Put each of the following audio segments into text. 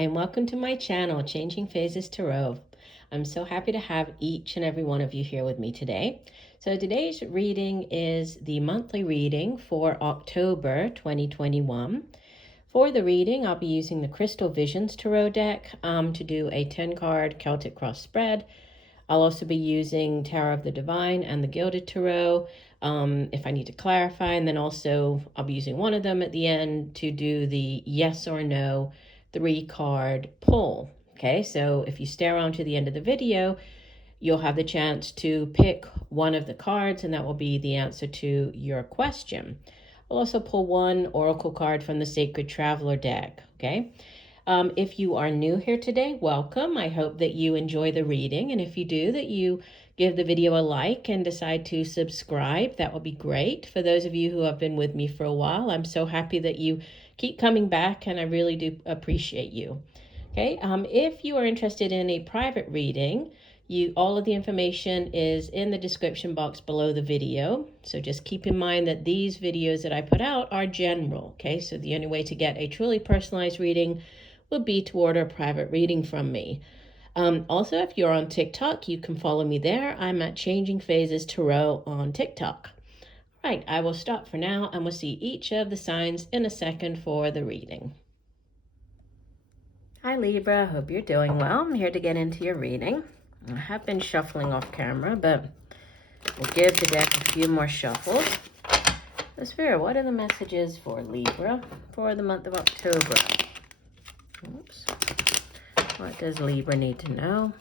Hi, and welcome to my channel, Changing Phases Tarot. I'm so happy to have each and every one of you here with me today. So today's reading is the monthly reading for October 2021. For the reading, I'll be using the Crystal Visions Tarot deck to do a 10-card Celtic cross spread. I'll also be using Tower of the Divine and the Gilded Tarot if I need to clarify. And then also I'll be using one of them at the end to do the yes or no 3-card pull. Okay, so if you stay around to the end of the video, you'll have the chance to pick one of the cards and that will be the answer to your question. I'll also pull one oracle card from the Sacred Traveler deck, okay? If you are new here today, welcome. I hope that you enjoy the reading, and if you do, that you give the video a like and decide to subscribe. That will be great. For those of you who have been with me for a while, I'm so happy that you keep coming back, and I really do appreciate you. Okay, if you are interested in a private reading, all of the information is in the description box below the video. So just keep in mind that these videos that I put out are general. Okay, so the only way to get a truly personalized reading would be to order a private reading from me. Also, if you're on TikTok, you can follow me there. I'm at Changing Phases Tarot on TikTok. Right, I will stop for now and we'll see each of the signs in a second for the reading. Hi Libra, hope you're doing well. I'm here to get into your reading. I have been shuffling off camera, but we'll give the deck a few more shuffles. So Spirit, what are the messages for Libra for the month of October? Oops. What does Libra need to know?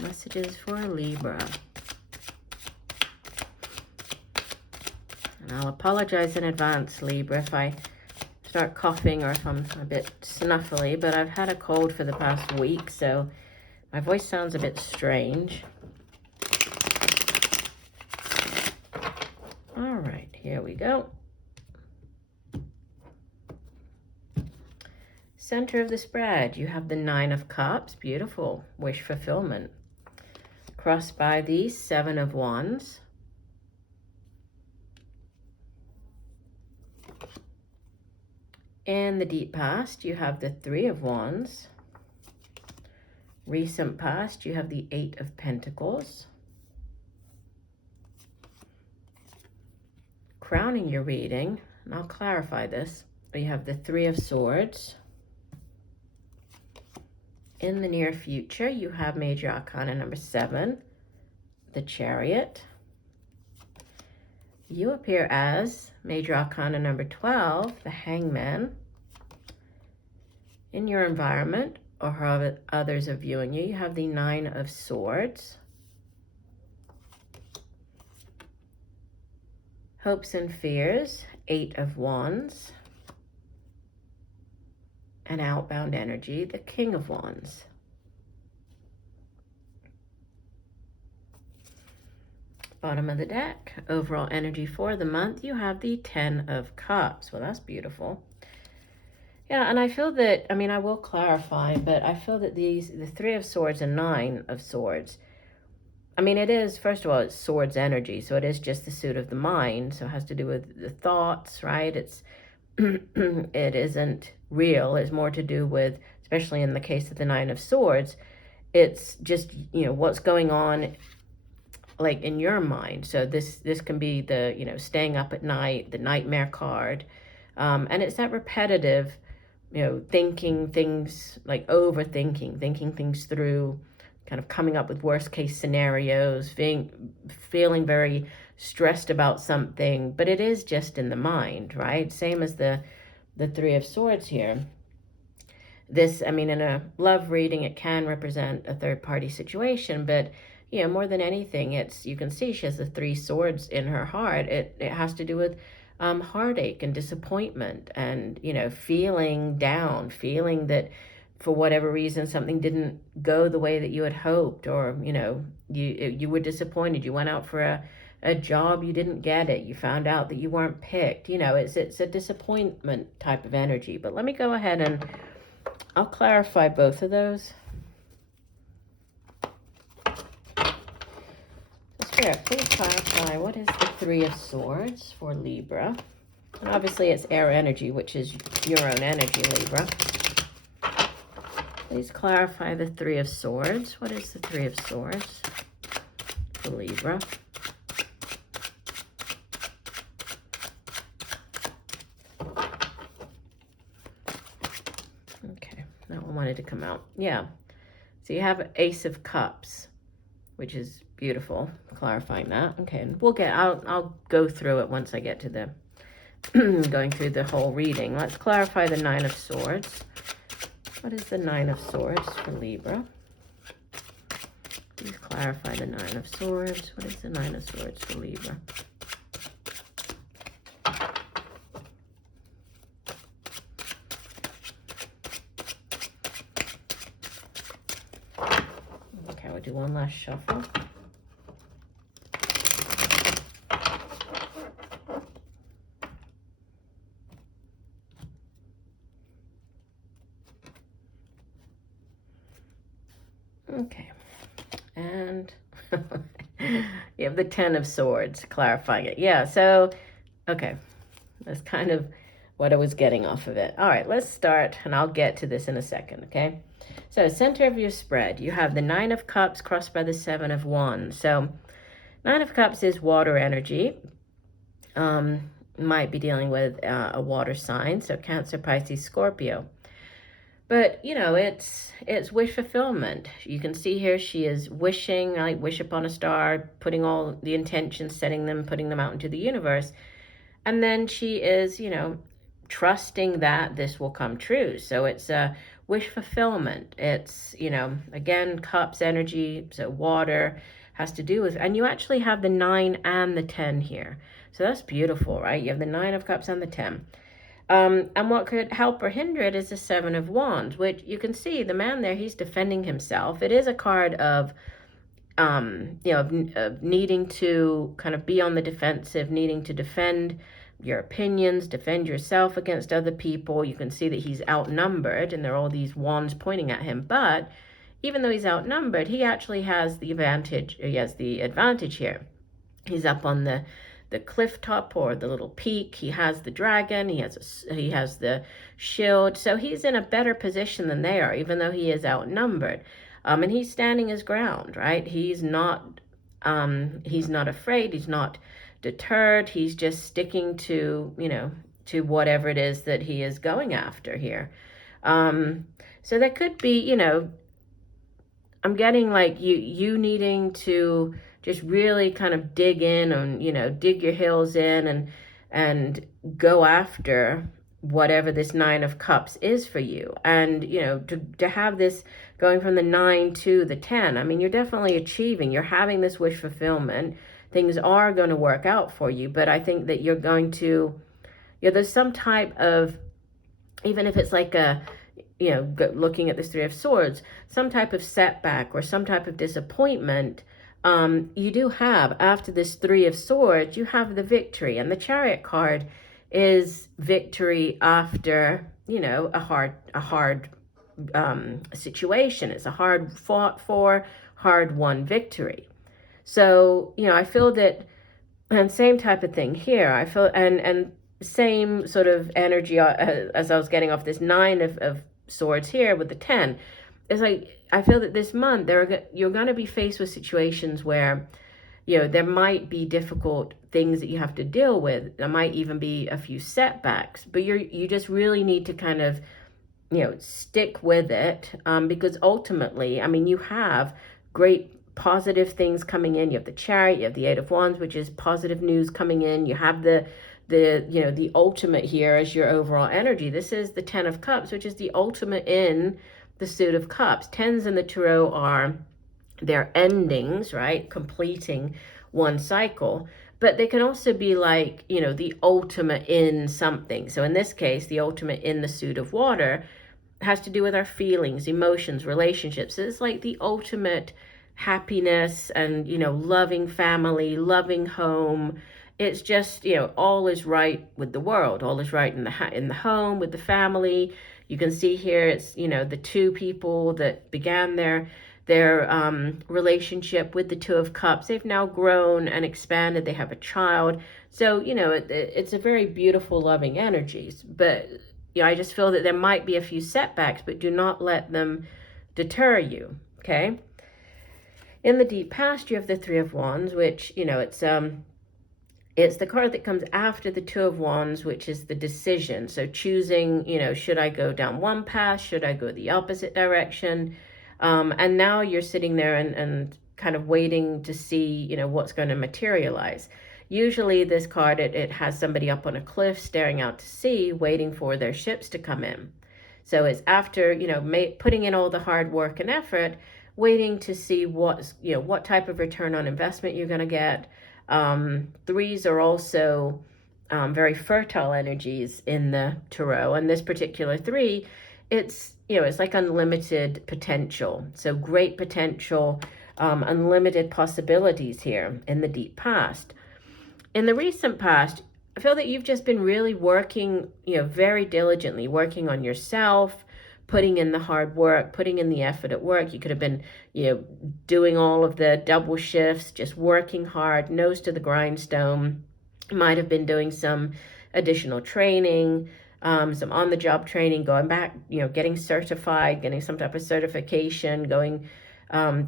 Messages for Libra. And I'll apologize in advance, Libra, if I start coughing or if I'm a bit snuffly, but I've had a cold for the past week, so my voice sounds a bit strange. All right, here we go. Center of the spread, you have the 9 of Cups, beautiful, wish fulfillment. Crossed by the 7 of Wands. In the deep past, you have the 3 of Wands. Recent past, you have the 8 of Pentacles. Crowning your reading, and I'll clarify this, you have the 3 of Swords. In the near future, you have Major Arcana number 7, the Chariot. You appear as Major Arcana number 12, the Hangman. In your environment, or however others are viewing you, you have the 9 of Swords. Hopes and fears, 8 of Wands. And outbound energy, the King of Wands. Bottom of the deck, overall energy for the month, you have the 10 of Cups. Well, that's beautiful. Yeah, and I feel that, I mean, I will clarify, but I feel that the 3 of Swords and 9 of Swords, I mean, it is, first of all, it's Swords energy, so it is just the suit of the mind, so it has to do with the thoughts, right? It isn't real. It's more to do with, especially in the case of the 9 of Swords, it's just, you know, what's going on like in your mind. So this can be the, you know, staying up at night, the nightmare card. And it's that repetitive, you know, thinking things, like overthinking, thinking things through, kind of coming up with worst case scenarios, feeling very stressed about something, but it is just in the mind, right? Same as the 3 of Swords here. This, I mean, in a love reading, it can represent a third-party situation, but, you know, more than anything, it's, you can see she has the 3 swords in her heart. It has to do with heartache and disappointment and, you know, feeling down, feeling that for whatever reason something didn't go the way that you had hoped, or, you know, you were disappointed. You went out for a job, you didn't get it, you found out that you weren't picked, you know, it's a disappointment type of energy. But let me go ahead and I'll clarify both of those. Spirit, please clarify, what is the 3 of Swords for Libra? And obviously it's air energy, which is your own energy, Libra. Please clarify the Three of Swords. What is the Three of Swords for Libra? Okay, that one wanted to come out. Yeah. So you have Ace of Cups, which is beautiful, clarifying that. Okay, and I'll go through it once I get to the going through the whole reading. Let's clarify the Nine of Swords. What is the Nine of Swords for Libra? Please clarify the Nine of Swords. What is the Nine of Swords for Libra? Okay, we'll do one last shuffle. Okay, and you have the Ten of Swords, clarifying it. Yeah, so, okay, that's kind of what I was getting off of it. All right, let's start, and I'll get to this in a second, okay? So, center of your spread, you have the Nine of Cups crossed by the Seven of Wands. So, Nine of Cups is water energy. Might be dealing with a water sign, so Cancer, Pisces, Scorpio. But, you know, it's wish fulfillment. You can see here she is wishing, like wish upon a star, putting all the intentions, setting them, putting them out into the universe. And then she is, you know, trusting that this will come true. So it's a wish fulfillment. It's, you know, again, cups energy, so water has to do with, and you actually have the 9 and the 10 here. So that's beautiful, right? You have the 9 of Cups and the 10. And what could help or hinder it is the Seven of Wands, which you can see the man there, he's defending himself. It is a card of, you know, of needing to kind of be on the defensive, needing to defend your opinions, defend yourself against other people. You can see that he's outnumbered and there are all these wands pointing at him. But even though he's outnumbered, he actually has the advantage. He has the advantage here. He's up on the cliff top or the little peak. He has the dragon. He has the shield. So he's in a better position than they are, even though he is outnumbered. And he's standing his ground, right? He's not afraid. He's not deterred. He's just sticking to, you know, to whatever it is that he is going after here. So there could be, you know, I'm getting like you needing to just really kind of dig in and, you know, dig your heels in and go after whatever this 9 of Cups is for you. And, you know, to have this going from the 9 to the 10, I mean, you're definitely achieving, you're having this wish fulfillment. Things are going to work out for you, but I think that you're going to, you know, there's some type of, even if it's like a, you know, looking at this Three of Swords, some type of setback or some type of disappointment, you do have, after this Three of Swords, you have the victory. And the Chariot card is victory after, you know, a hard situation. It's a hard fought for, hard won victory. So, you know, I feel that, and same type of thing here. I feel, and same sort of energy as I was getting off this 9 of Swords here with the 10. It's like, I feel that this month you're going to be faced with situations where, you know, there might be difficult things that you have to deal with. There might even be a few setbacks, but you just really need to kind of, you know, stick with it, because ultimately, I mean, you have great positive things coming in. You have the Chariot, you have the 8 of Wands, which is positive news coming in. You have the you know, the ultimate here as your overall energy. This is the 10 of Cups, which is the ultimate in the suit of Cups. 10s in the Tarot are their endings, right? Completing one cycle. But they can also be like, you know, the ultimate in something. So in this case, the ultimate in the suit of water has to do with our feelings, emotions, relationships. It's like the ultimate happiness and, you know, loving family, loving home. It's just, you know, all is right with the world. All is right in the home, with the family. You can see here, it's, you know, the two people that began their relationship with the 2 of Cups. They've now grown and expanded. They have a child. So, you know, it's a very beautiful, loving energies. But, you know, I just feel that there might be a few setbacks, but do not let them deter you, okay? In the deep past, you have the Three of Wands, which, you know, it's the card that comes after the Two of Wands, which is the decision. So choosing, you know, should I go down one path? Should I go the opposite direction? And now you're sitting there and kind of waiting to see, you know, what's going to materialize. Usually this card, it has somebody up on a cliff staring out to sea, waiting for their ships to come in. So it's after, you know, putting in all the hard work and effort, waiting to see what's, you know, what type of return on investment you're going to get. Threes are also very fertile energies in the tarot, and this particular three, it's, you know, it's like unlimited potential. So great potential, unlimited possibilities here in the deep past. In the recent past, I feel that you've just been really working, you know, very diligently, working on yourself, putting in the hard work, putting in the effort at work. You could have been, you know, doing all of the double shifts, just working hard, nose to the grindstone. You might have been doing some additional training, some on-the-job training, going back, you know, getting certified, getting some type of certification, going,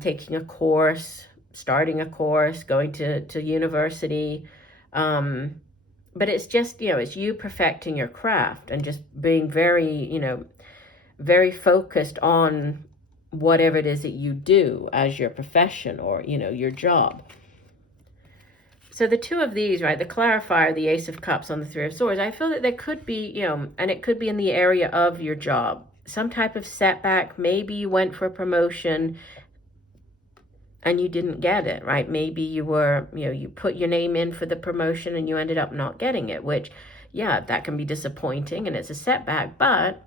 taking a course, starting a course, going to university. But it's just, you know, it's you perfecting your craft and just being very, you know, very focused on whatever it is that you do as your profession or, you know, your job. So the two of these, right, the clarifier, the Ace of Cups on the Three of Swords, I feel that there could be, you know, and it could be in the area of your job, some type of setback. Maybe you went for a promotion and you didn't get it, right? Maybe you were, you know, you put your name in for the promotion and you ended up not getting it, which, yeah, that can be disappointing and it's a setback, but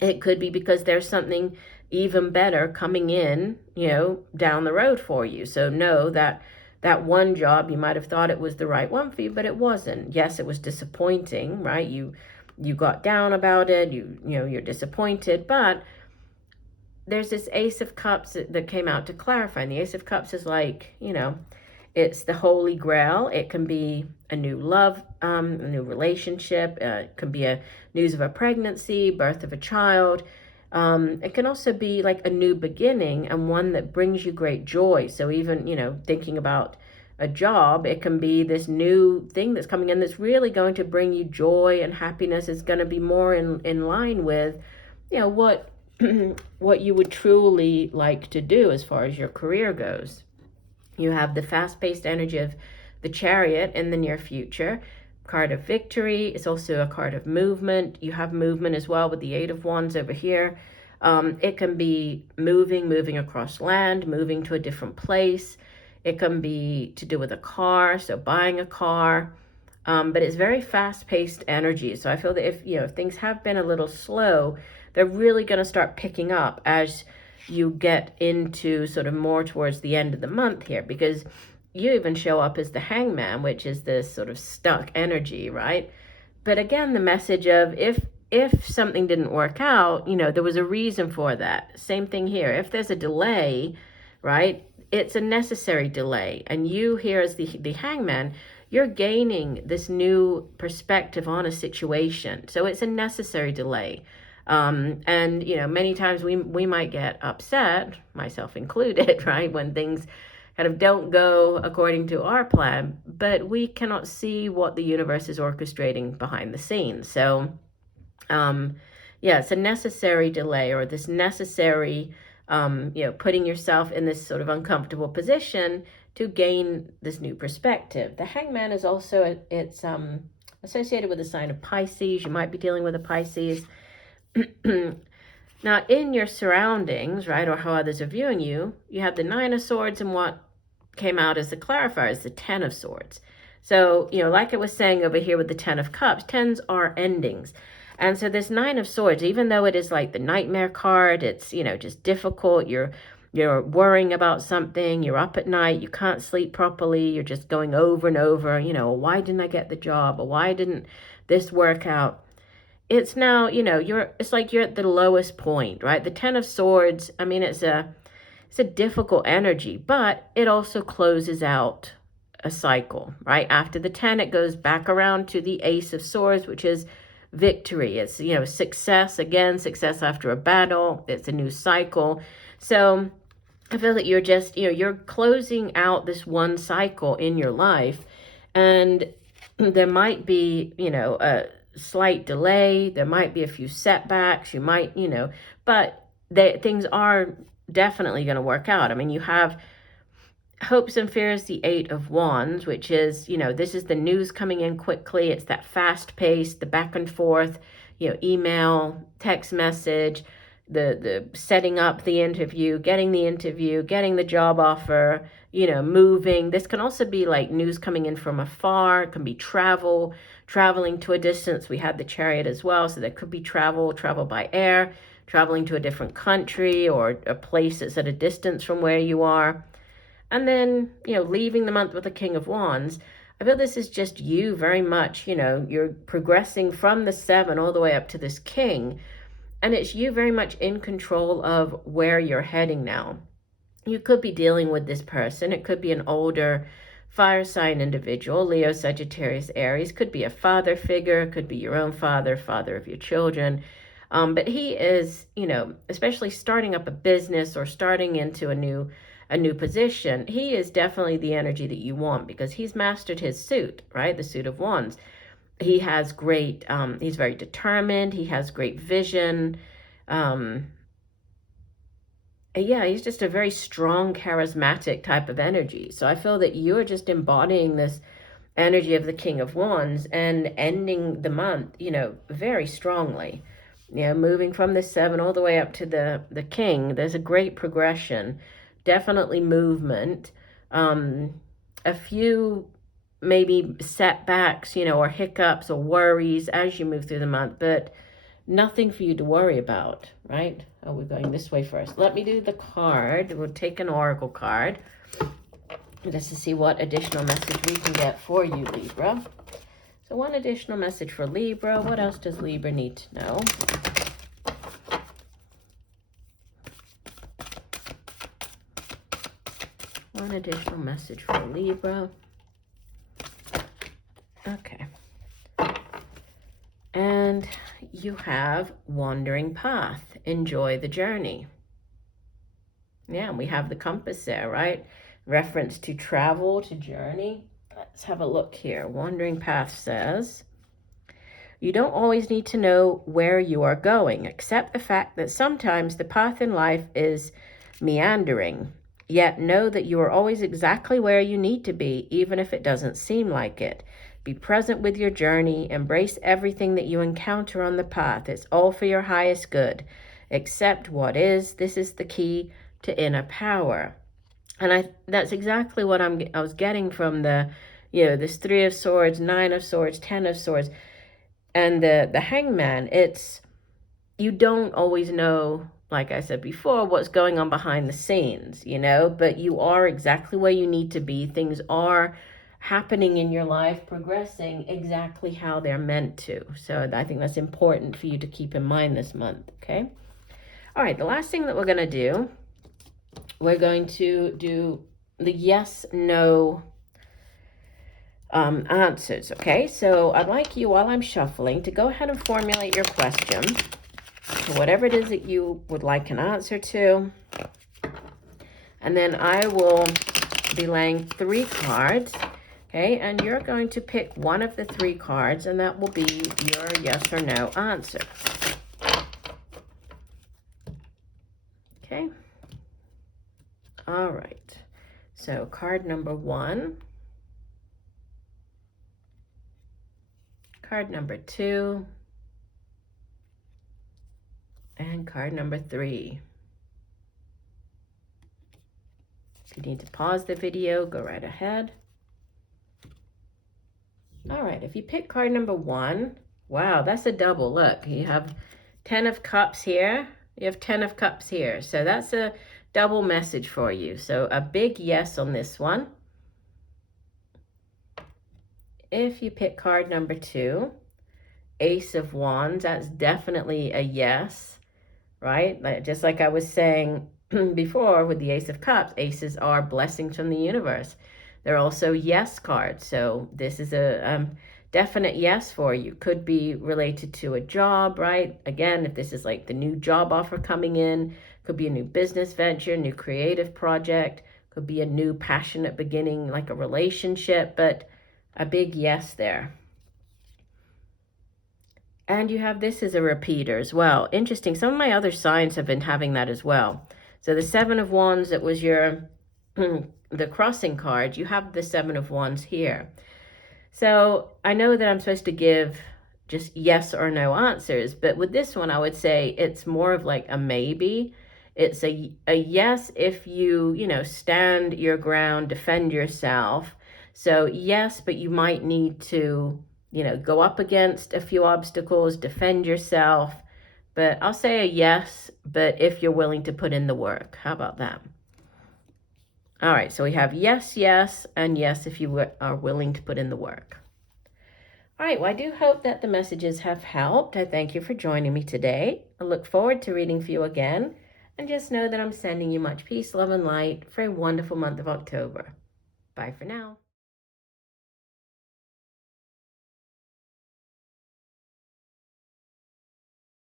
it could be because there's something even better coming in, you know, down the road for you. So know that that one job, you might have thought it was the right one for you, but it wasn't. Yes, it was disappointing, right? You got down about it, you know, you're disappointed, but there's this Ace of Cups that came out to clarify. And the Ace of Cups is like, you know, it's the Holy Grail. It can be a new love, a new relationship. It can be a news of a pregnancy, birth of a child. It can also be like a new beginning and one that brings you great joy. So even, you know, thinking about a job, it can be this new thing that's coming in that's really going to bring you joy and happiness. Is going to be more in line with, you know, what what you would truly like to do as far as your career goes. You have the fast-paced energy of the Chariot in the near future, card of victory. It's also a card of movement. You have movement as well with the Eight of Wands over here. It can be moving across land, moving to a different place. It can be to do with a car, so buying a car. But it's very fast-paced energy. So I feel that if, you know, if things have been a little slow, they're really going to start picking up as you get into sort of more towards the end of the month here, because you even show up as the Hangman, which is this sort of stuck energy, right? But again, the message of if something didn't work out, you know, there was a reason for that. Same thing here. If there's a delay, right, it's a necessary delay. And you here as the Hangman, you're gaining this new perspective on a situation. So it's a necessary delay. And, you know, many times we might get upset, myself included, right, when things kind of don't go according to our plan, but we cannot see what the universe is orchestrating behind the scenes. So, yeah, it's a necessary delay, or this necessary, you know, putting yourself in this sort of uncomfortable position to gain this new perspective. The Hangman is also, it's associated with the sign of Pisces. You might be dealing with a Pisces. Now, in your surroundings, right, or how others are viewing you, you have the Nine of Swords, and what came out as the clarifier is the Ten of Swords. So, you know, like I was saying over here with the Ten of Cups, tens are endings. And so this Nine of Swords, even though it is like the nightmare card, it's, you know, just difficult. You're worrying about something. You're up at night. You can't sleep properly. You're just going over and over, you know, why didn't I get the job? Or why didn't this work out? It's now, you know, it's like you're at the lowest point, right? The Ten of Swords, I mean, it's a difficult energy, but it also closes out a cycle, right? After the 10, it goes back around to the Ace of Swords, which is victory. It's, you know, success again, success after a battle. It's a new cycle. So I feel that you're just, you know, you're closing out this one cycle in your life, and there might be, you know, a slight delay. There might be a few setbacks. You might, you know, but things are definitely going to work out. I mean, you have hopes and fears, the Eight of Wands, which is, you know, this is the news coming in quickly. It's that fast pace, the back and forth, you know, email, text message, the setting up the interview, getting the job offer, you know, moving. This can also be like news coming in from afar. It can be traveling to a distance. We had the Chariot as well, so there could be travel by air, traveling to a different country or a place that's at a distance from where you are. And then, you know, leaving the month with the King of Wands. I feel this is just you very much, you know, you're progressing from the 7 all the way up to this King. And it's you very much in control of where you're heading now. You could be dealing with this person. It could be an older fire sign individual, Leo, Sagittarius, Aries. Could be a father figure. Could be your own father of your children. But he is, you know, especially starting up a business or starting into a new position, he is definitely the energy that you want, because he's mastered his suit, right? The suit of Wands. He has great, he's very determined. He has great vision. Yeah, he's just a very strong, charismatic type of energy. So I feel that you're just embodying this energy of the King of Wands and ending the month, you know, very strongly. You know, moving from the 7 all the way up to the King, there's a great progression. Definitely movement, a few maybe setbacks, you know, or hiccups or worries as you move through the month, but nothing for you to worry about, right? Oh, we're going this way first. Let me do the card. We'll take an oracle card just to see what additional message we can get for you, Libra. So one additional message for Libra. What else does Libra need to know? One additional message for Libra. Okay. And you have wandering path. Enjoy the journey. Yeah, we have the compass there, right? Reference to travel, to journey. Let's have a look here. Wandering path says, you don't always need to know where you are going. Accept the fact that sometimes the path in life is meandering. Yet know that you are always exactly where you need to be, even if it doesn't seem like it. Be present with your journey. Embrace everything that you encounter on the path. It's all for your highest good. Accept what is. This is the key to inner power. And that's exactly what I was getting from the, you know, this 3 of Swords, 9 of Swords, 10 of Swords, and the Hangman. It's, you don't always know, like I said before, what's going on behind the scenes, you know, but you are exactly where you need to be. Things are happening in your life, progressing exactly how they're meant to. So I think that's important for you to keep in mind this month, okay? All right, the last thing that we're going to do, we're going to do the yes, no answers, okay? So I'd like you, while I'm shuffling, to go ahead and formulate your question. So whatever it is that you would like an answer to. And then I will be laying 3 cards, okay? And you're going to pick one of the 3 cards, and that will be your yes or no answer. Okay? All right. So card number 1. Card number 2. And card number 3. If you need to pause the video, go right ahead. All right, if you pick card number 1, wow, that's a double. Look, you have 10 of Cups here. You have 10 of Cups here. So that's a double message for you. So a big yes on this one. If you pick card number 2, Ace of Wands, that's definitely a yes, right? Just like I was saying before with the Ace of Cups, aces are blessings from the universe. They're also yes cards. So this is a definite yes for you. Could be related to a job, right? Again, if this is like the new job offer coming in, could be a new business venture, new creative project, could be a new passionate beginning, like a relationship, but a big yes there. And you have this as a repeater as well. Interesting. Some of my other signs have been having that as well. So the Seven of Wands, that was your the crossing card, you have the Seven of Wands here. So I know that I'm supposed to give just yes or no answers, but with this one, I would say it's more of like a maybe. It's a yes if you, stand your ground, defend yourself. So yes, but you might need to, go up against a few obstacles, defend yourself. But I'll say a yes, but if you're willing to put in the work. How about that? All right, so we have yes, yes, and yes if you are willing to put in the work. All right, well, I do hope that the messages have helped. I thank you for joining me today. I look forward to reading for you again. And just know that I'm sending you much peace, love, and light for a wonderful month of October. Bye for now.